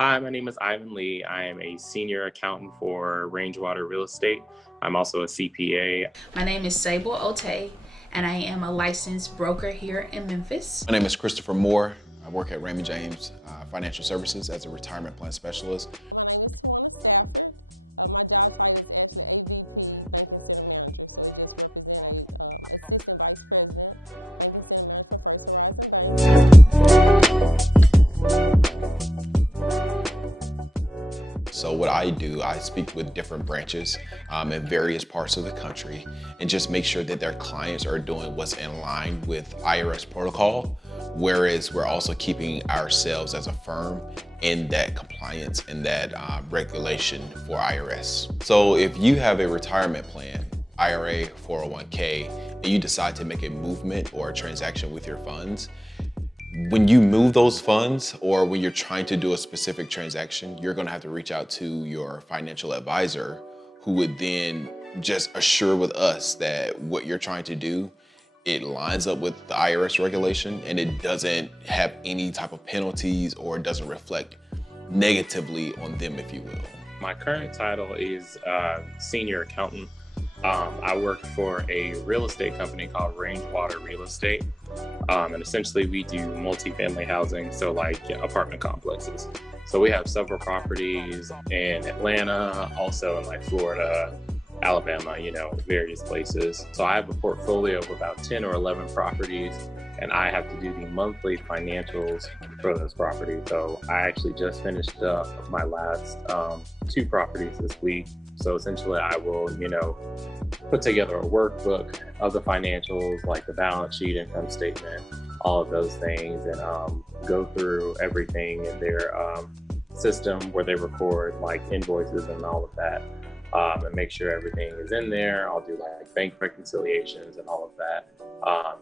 Hi, my name is Ivan Lee. I am a senior accountant for Rangewater Real Estate. I'm also a CPA. My name is Sable Ote, and I am a licensed broker here in Memphis. My name is Christopher Moore. I work at Raymond James Financial Services as a retirement plan specialist. So what I do, I speak with different branches in various parts of the country and just make sure that their clients are doing what's in line with IRS protocol, whereas we're also keeping ourselves as a firm in that compliance and that regulation for IRS. So if you have a retirement plan, IRA, 401k, and you decide to make a movement or a transaction with your funds, when you move those funds or when you're trying to do a specific transaction, you're gonna have to reach out to your financial advisor who would then just assure with us that what you're trying to do, it lines up with the IRS regulation and it doesn't have any type of penalties or it doesn't reflect negatively on them, if you will. My current title is senior accountant. I work for a real estate company called Rangewater Real Estate. And essentially we do multifamily housing, so like apartment complexes. So we have several properties in Atlanta, also in like Florida, Alabama, various places. So I have a portfolio of about 10 or 11 properties, and I have to do the monthly financials for those properties. So I actually just finished up my last 2 properties this week. So essentially I will, put together a workbook of the financials, like the balance sheet, income statement, all of those things, and go through everything in their system where they record like invoices and all of that, and make sure everything is in there. I'll do like bank reconciliations and all of that,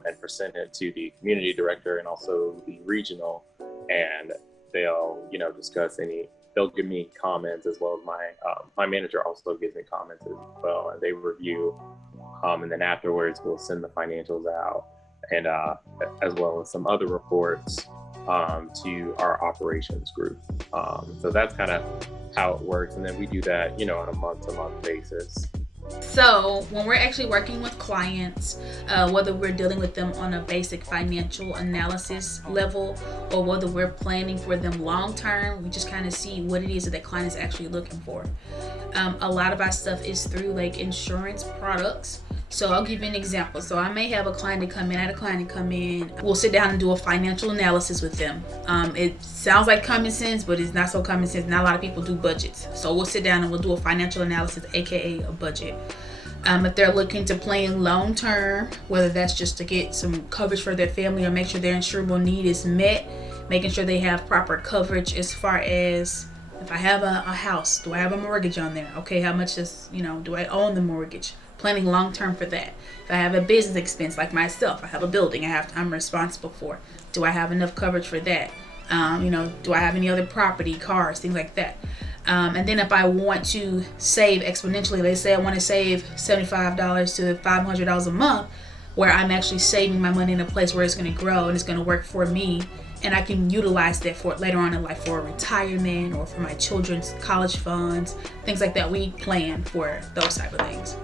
and present it to the community director and also the regional, and they'll, discuss they'll give me comments, as well as my manager also gives me comments as well, and they review, and then afterwards we'll send the financials out, and as well as some other reports to our operations group. So that's kind of how it works, and then we do that, on a month-to-month basis. So when we're actually working with clients, whether we're dealing with them on a basic financial analysis level or whether we're planning for them long term, we just kind of see what it is that the client is actually looking for. A lot of our stuff is through like insurance products. So I'll give you an example. So I may have a client to come in, we'll sit down and do a financial analysis with them. It sounds like common sense, but it's not so common sense. Not a lot of people do budgets. So we'll sit down and we'll do a financial analysis, AKA a budget. If they're looking to plan long term, whether that's just to get some coverage for their family or make sure their insurable need is met, making sure they have proper coverage as far as, if I have a house, do I have a mortgage on there? Okay, how much do I own the mortgage? Planning long term for that. If I have a business expense like myself, I have a building I'm responsible for. Do I have enough coverage for that? Do I have any other property, cars, things like that? And then if I want to save exponentially, let's say I want to save $75 to $500 a month, where I'm actually saving my money in a place where it's going to grow and it's going to work for me, and I can utilize that for later on in life for a retirement or for my children's college funds, things like that. We plan for those type of things.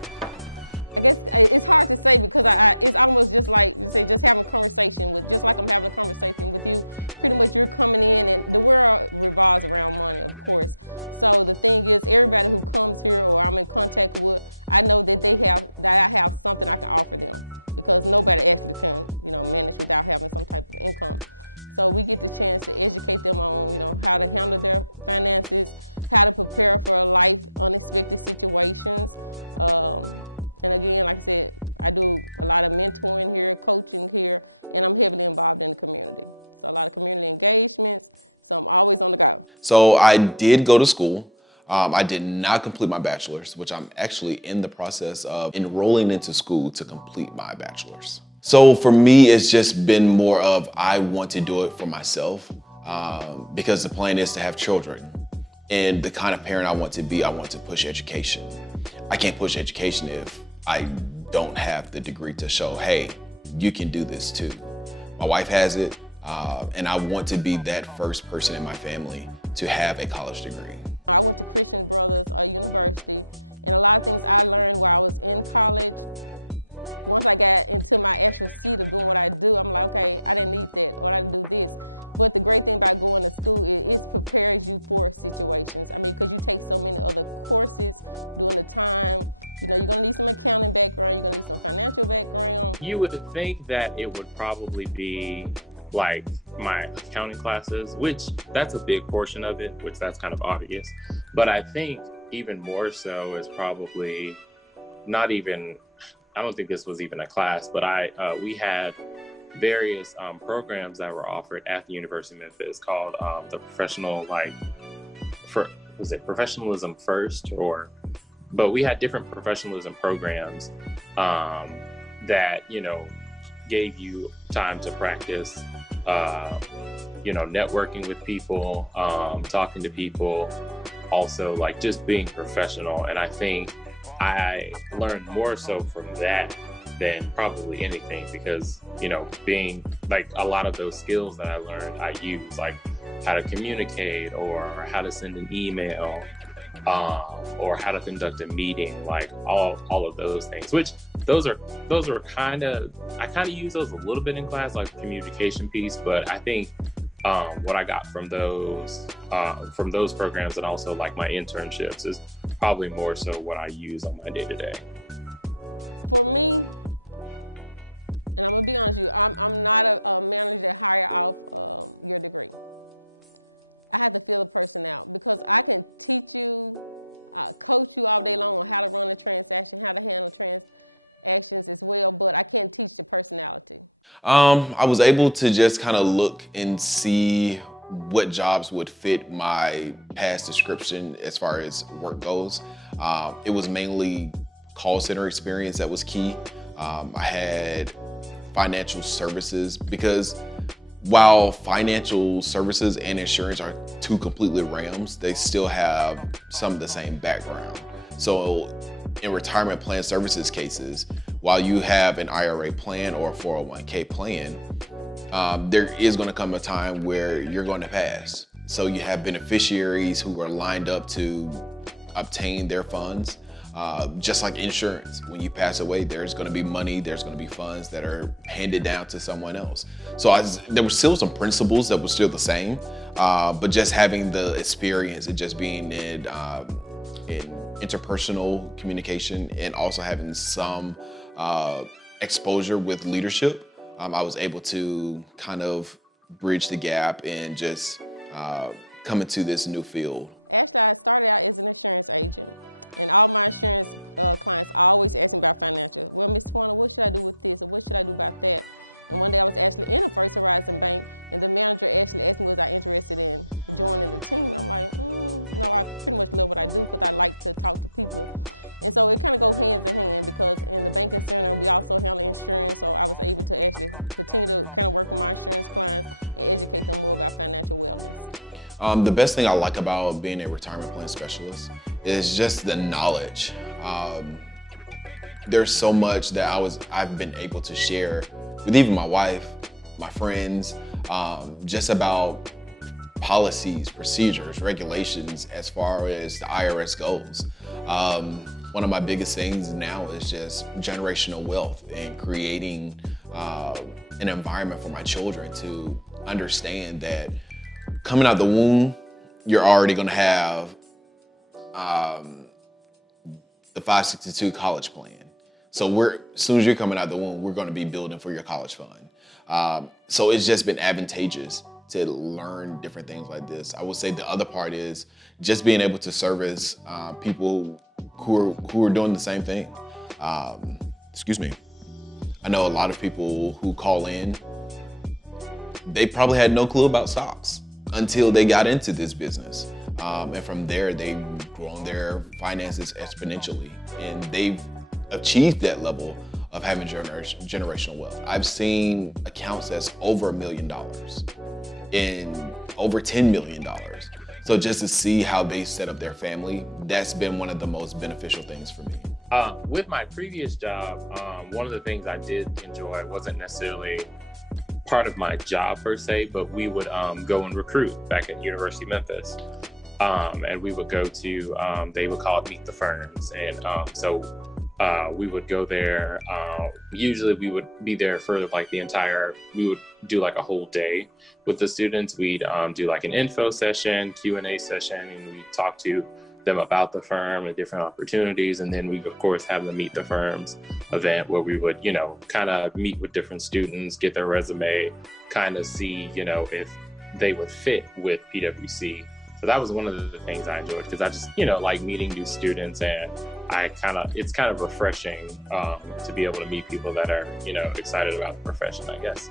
So I did go to school. I did not complete my bachelor's, which I'm actually in the process of enrolling into school to complete my bachelor's. So for me, it's just been more of, I want to do it for myself, because the plan is to have children. And the kind of parent I want to push education. I can't push education if I don't have the degree to show, hey, you can do this too. My wife has it. And I want to be that first person in my family to have a college degree. You would think that it would probably be like my accounting classes, which that's a big portion of it, which that's kind of obvious. But I think even more so is probably not even, I don't think this was even a class, but we had various programs that were offered at the University of Memphis called the professional, was it professionalism first but we had different professionalism programs that, gave you time to practice, networking with people, talking to people, also like just being professional. And I think I learned more so from that than probably anything because, being like a lot of those skills that I learned, I use like how to communicate or how to send an email, or how to conduct a meeting, like all of those things, which those are I kind of use those a little bit in class, like the communication piece, but I think what I got from those programs and also like my internships is probably more so what I use on my day-to-day. I was able to just kind of look and see what jobs would fit my past description as far as work goes. It was mainly call center experience that was key. I had financial services because while financial services and insurance are two completely realms, they still have some of the same background. So in retirement plan services cases, while you have an IRA plan or a 401k plan, there is going to come a time where you're going to pass. So you have beneficiaries who are lined up to obtain their funds. Just like insurance, when you pass away, there's going to be money, there's going to be funds that are handed down to someone else. So there were still some principles that were still the same, but just having the experience and just being in interpersonal communication and also having some exposure with leadership, I was able to kind of bridge the gap and just come into this new field. The best thing I like about being a retirement plan specialist is just the knowledge. There's so much that I've been able to share with even my wife, my friends, just about policies, procedures, regulations as far as the IRS goes. One of my biggest things now is just generational wealth and creating an environment for my children to understand that coming out the womb, you're already going to have the 562 college plan. So as soon as you're coming out the womb, we're going to be building for your college fund. So it's just been advantageous to learn different things like this. I would say the other part is just being able to service people who are doing the same thing. Excuse me. I know a lot of people who call in, they probably had no clue about stocks until they got into this business. And from there, they've grown their finances exponentially. And they've achieved that level of having generational wealth. I've seen accounts that's over $1 million and over $10 million. So just to see how they set up their family, that's been one of the most beneficial things for me. With my previous job, one of the things I did enjoy wasn't necessarily part of my job per se, but we would go and recruit back at University of Memphis. And we would go to, they would call it Meet the Firms. And we would go there. Usually we would be there for like we would do like a whole day with the students. We'd do like an info session, Q&A session, and we'd talk to them about the firm and different opportunities. And then we of course have the Meet the Firms event where we would, kind of meet with different students, get their resume, kind of see, if they would fit with PwC. So that was one of the things I enjoyed, because I just, like meeting new students, and it's kind of refreshing to be able to meet people that are, excited about the profession, I guess.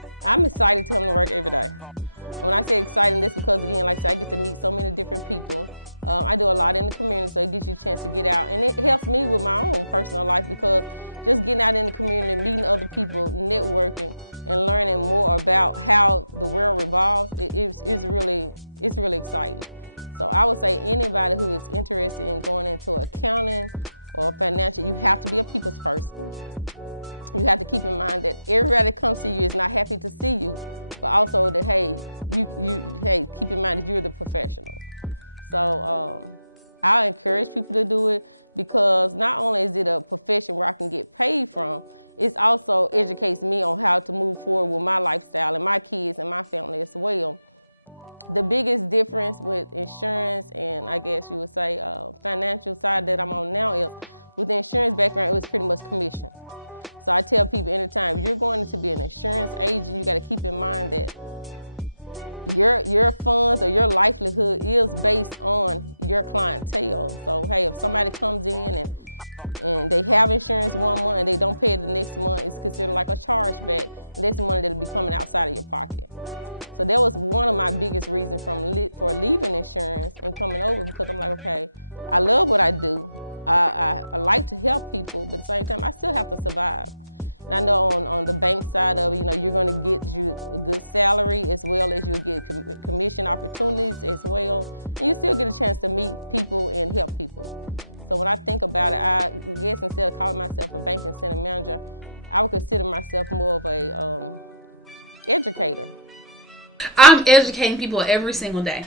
I'm educating people every single day.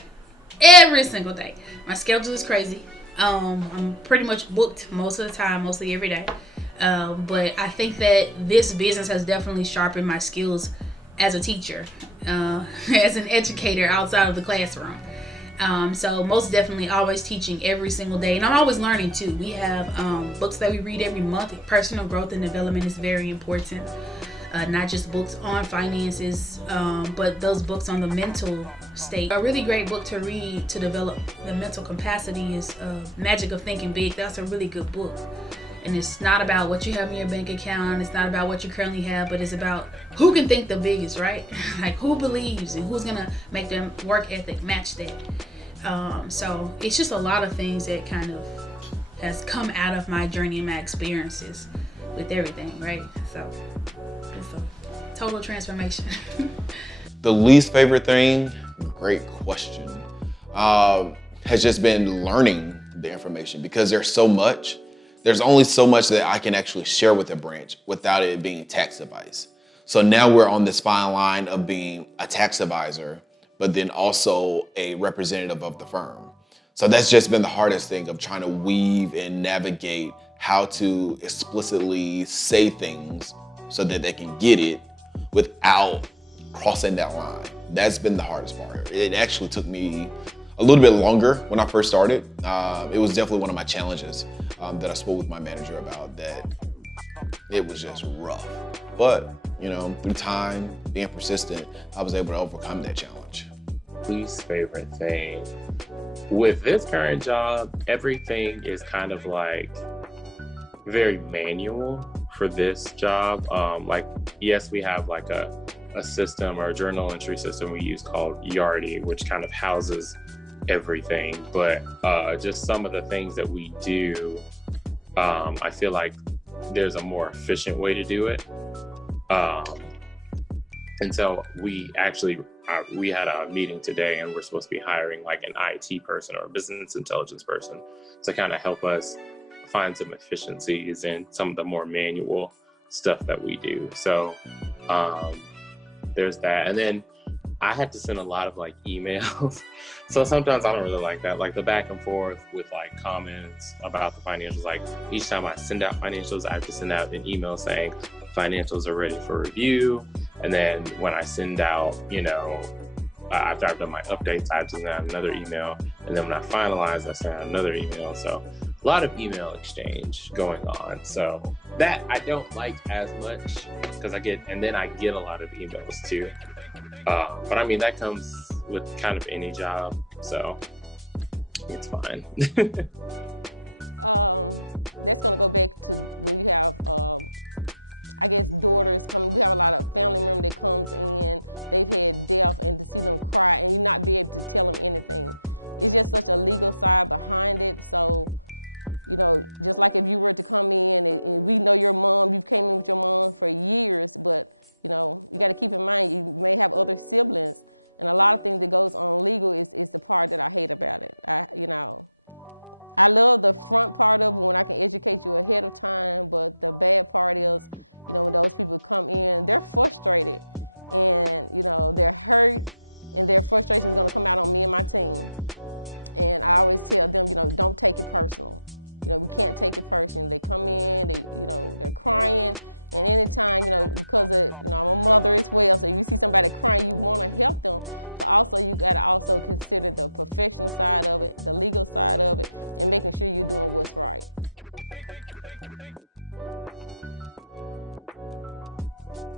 Every single day. My schedule is crazy. I'm pretty much booked most of the time, mostly every day. But I think that this business has definitely sharpened my skills as a teacher, as an educator outside of the classroom. So most definitely always teaching every single day. And I'm always learning too. We have books that we read every month. Personal growth and development is very important. Not just books on finances, but those books on the mental state. A really great book to read to develop the mental capacity is Magic of Thinking Big. That's a really good book. And it's not about what you have in your bank account. It's not about what you currently have, but it's about who can think the biggest, right? Like who believes and who's going to make their work ethic match that. So it's just a lot of things that kind of has come out of my journey and my experiences with everything, right? So it's a total transformation. The least favorite thing, great question, has just been learning the information, because there's only so much that I can actually share with a branch without it being tax advice. So now we're on this fine line of being a tax advisor, but then also a representative of the firm. So that's just been the hardest thing, of trying to weave and navigate how to explicitly say things so that they can get it without crossing that line. That's been the hardest part. It actually took me a little bit longer when I first started. It was definitely one of my challenges that I spoke with my manager about, that it was just rough. But, through time, being persistent, I was able to overcome that challenge. Least favorite thing. With this current job, everything is kind of like very manual for this job. Yes, we have like a system or a journal entry system we use called Yardi, which kind of houses everything. But just some of the things that we do, I feel like there's a more efficient way to do it. And so we had a meeting today, and we're supposed to be hiring like an IT person or a business intelligence person to kind of help us find some efficiencies in some of the more manual stuff that we do. So there's that. And then I have to send a lot of like emails. So sometimes I don't really like that. Like the back and forth with like comments about the financials. Like each time I send out financials, I have to send out an email saying financials are ready for review. And then when I send out, after I've done my updates, I have to send out another email. And then when I finalize, I send out another email. So a lot of email exchange going on. So that I don't like as much because I get a lot of emails too. But I mean, that comes with kind of any job. So it's fine.